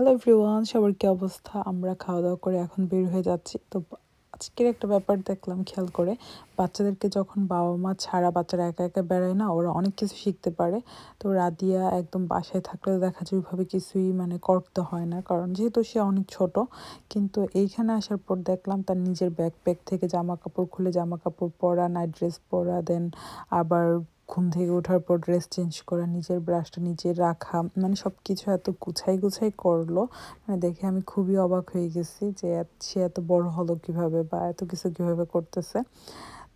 Hello everyone, সবার কি অবস্থা? আমরা খাওয়া দাওয়া করে এখন বের হয়ে যাচ্ছি। তো আজকের একটা ব্যাপার দেখলাম খেয়াল করে, বাচ্চাদেরকে যখন বাবা মা ছাড়া বাচ্চারা একা একা বেড়ায় না, ওরা অনেক কিছু শিখতে পারে। তো রাদিয়া একদম বাসায় থাকলে দেখা যায় ওইভাবে কিছুই করতে হয় না, কারণ যেহেতু সে অনেক ছোট। কিন্তু এইখানে আসার পর দেখলাম তার নিজের ব্যাকপ্যাক থেকে জামা কাপড় খুলে জামা কাপড় পরা, নাইট ড্রেস পরা, দেন আবার ঘুম থেকে ওঠার পর ড্রেস চেঞ্জ করা, নিজের ব্রাশটা নিজে রাখা, সব কিছু এত গুছাই করলো। দেখে আমি খুবই অবাক হয়ে গেছি যে সে এত বড় হলো কিভাবে বা এত কিছু কিভাবে করতেছে।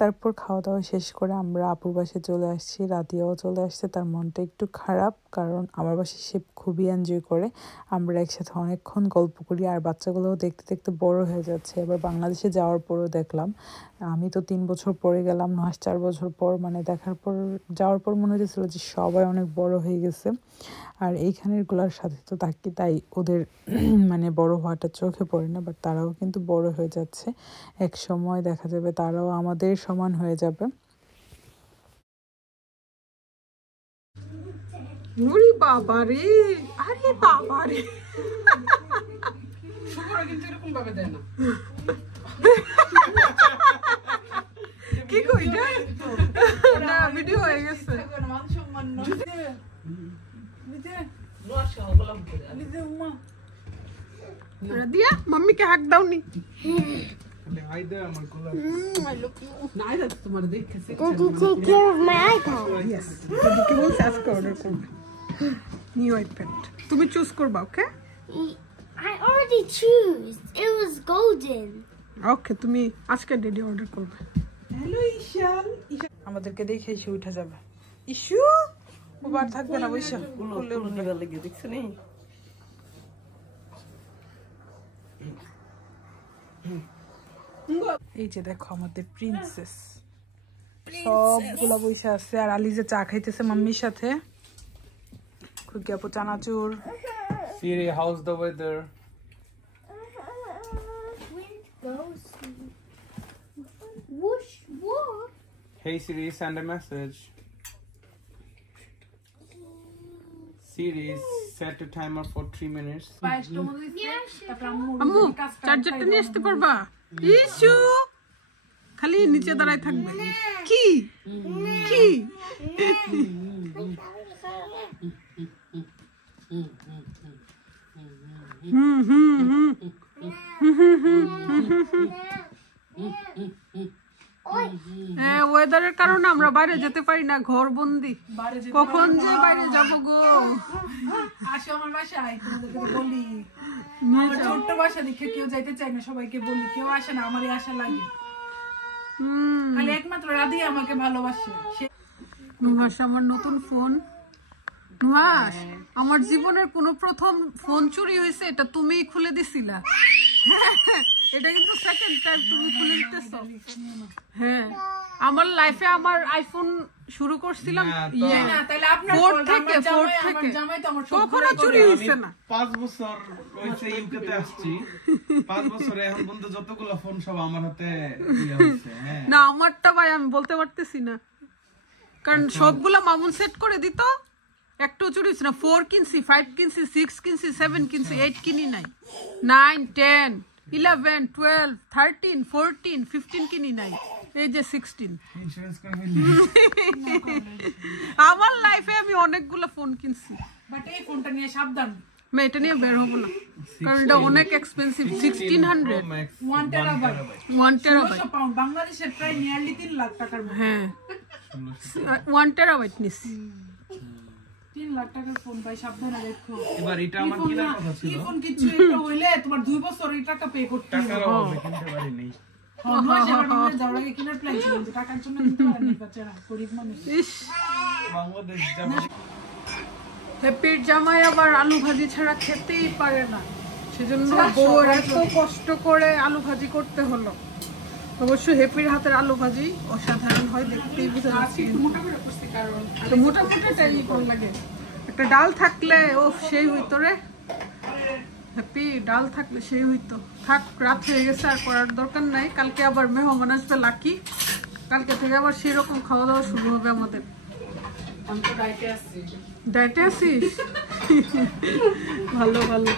তারপর খাওয়া দাওয়া শেষ করে আমরা আপুর বাসায় চলে আসছি। রাদিয়াও চলে আসছে, তার মনটা একটু খারাপ, কারণ আমার বাসায় সে খুবই এনজয় করে। আমরা একসাথে অনেকক্ষণ গল্প করি, আর বাচ্চাগুলোও দেখতে দেখতে বড় হয়ে যাচ্ছে। এবার বাংলাদেশে যাওয়ার পরও দেখলাম, আমি তো 3 বছর পরে গেলাম, নুহাস 4 বছর পর, দেখার পর যাওয়ার পর মনে হয়েছিল যে সবাই অনেক বড় হয়ে গেছে। আর এইখানেরগুলোর সাথে তো থাকি, তাই ওদের বড় হওয়াটা চোখে পড়ে না, বাট তারাও কিন্তু বড় হয়ে যাচ্ছে। এক সময় দেখা যাবে তারাও আমাদের সমান হয়ে যাবে। ওরে বাবা রে, আরে বাবা রে, কিন্তু এরকম ভাবে দেয় না। কি কইটা না ভিডিও হয়ে গেছে। দিয়া মাম্মিকে হাক দাও নি। Did you take care of my iPad? Yes. You will ask order করবে new iPad তুমি চুজ করবা। ওকে, I already choose. It was golden. ওকে, তুমি আজকে ডেডি অর্ডার করবে। হ্যালো ঈশান, আমাদেরকে দেখে এসে উঠে যাবে। ইস্যু ওবার থাকবে না, বৈশা কোলে উঠবে লাগে, দেখছ নি? এই যে দেখো আমাদের প্রিন্সেস সবগুলা বৈশা আছে, আর আলিজে চা খাইতেছে মাম্মির সাথে। খুকি আপু চানাচুর। Siri, how's the weather? Whoosh, whoosh. Hey Siri, send a message. Siri, set a timer for 3 minutes. আম্মু চার্জারটা নিয়ে আসতে পারবা? ইস্যু খালি নিচে দাঁড়ায় থাকবে। কি কি ওয়েদারের কারণে আমরা বাইরে যেতে পারি না, ঘর বন্দি। কখন যে বাইরে যাবো গো। আসো আমার বাসায়, তোমাদেরকে বলি আমার ছোট্ট বাসা দেখে কেউ যাইতে চায় না, সবাইকে বলি কেউ আসে না, আমারই আশা লাগে। খালি একমাত্র রাদিয়া আমাকে ভালোবাসে। নুহাস আমার নতুন ফোন। নুহাস, আমার জীবনের কোন প্রথম ফোন চুরি হয়েছে এটা তুমিই খুলে দিছিলা। এটা কিন্তু সেকেন্ড টাইম তুমি খুলে দিতেছো। হ্যাঁ, আমার লাইফে আমার আইফোন শুরু করছিলাম কখনো চুরি হয়েছে না। 5 বছর হইছে ইউকেতে আসছি, 5 বছরে এখন পর্যন্ত যতগুলো ফোন সব আমার হাতে হইছে। না, আমারটা ভাই আমি বলতে পারতেছি না, কারণ সবগুলা মামুন সেট করে দিত, একটু চুরি হয়েছে না। 4 কিনছি, 5 কিনছি, 6 কিনছি, 7 কিনছি, 8 কিনি নাই, 9, 10, 11, 12, 13, 14, 15 কিনি নাই, এই যে 16। ইন্স্যুরেন্স করে আমার লাইফে আমি অনেকগুলো ফোন কিনছি, বাট এই ফোনটা নিয়ে সাবধান, আমি এটা নিয়ে বের হবো না, কারণ এটা অনেক এক্সপেন্সিভ। 1600 1 টেরাবাইট 1 টেরাবাইট পাউন্ড, বাংলাদেশের প্রায় নিয়ারলি 3 লাখ টাকার। হ্যাঁ, 1 টেরাবাইট নিছি। 3 লাখ টাকার ফোন ভাই, সাবধানে দেখো। এবার এটা আমার কিনার কথা ছিল, এই ফোন কিছু একটা হইলে তোমার 2 বছর এই টাকা পে করতে হবে। টাকার অভাবে কিনতে পারি নাই। যাওয়ার আগে কিনার প্ল্যান ছিল, যে টাকার জন্য কিনতে পারেনি বাচ্চারা, গরিব মানুষ। ইস, বাংলাদেশ যাবে। হ্যাপির জামাই আবার আলু ভাজি ছাড়া খেতেই পারে না, সেজন্য বউয়ের এত কষ্ট করে আলু ভাজি করতে হলো। অবশ্য হ্যাপির হাতের আলু ভাজি অসাধারণ হয়, দেখতেই বুঝা যাচ্ছে। মোটামুটিটাই কোন লাগে, একটা ডাল থাকলে ও সেই হইতো রে। হ্যাপি ডাল থাকলে সেই হইতো। থাক, রাত হয়ে গেছে, আর করার দরকার নাই। কালকে আবার মেহমান আসবে লাকি, কালকে থেকে আবার সেই রকম খাওয়া দাওয়া শুরু হবে আমাদের। আমি তো ডায়েটে আছি। ডায়েটে আছিস? ভালো ভালো।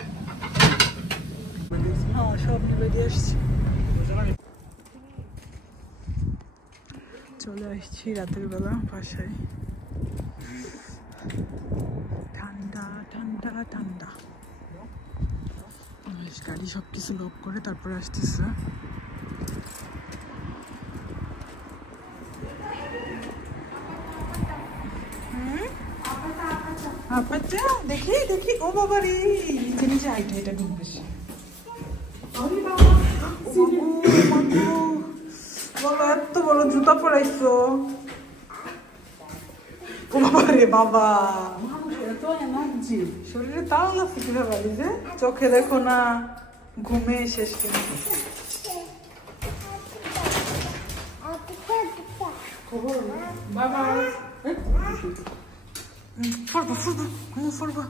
সব নিবে দিয়ে আসছি। চলে আসছি রাতের বেলা বাসায়। ঠান্ডা ঠান্ডা ঠান্ডা। গাড়ি সবকিছু লক করে তারপরে আসতেছে। আপাতত দেখি দেখি ও বাবা রে নিচে নিচে হাইট হাইটা ঢুকবে। বাবা এত বড় জুতা পরাইছো। ও বাবা রে বাবা এত এনার্জি শরীরে তাও লাগছে কিভাবে যে চোখে দেখো না ঘুমে শেষ করে। বাবা ফরবা ফরবা ফরবা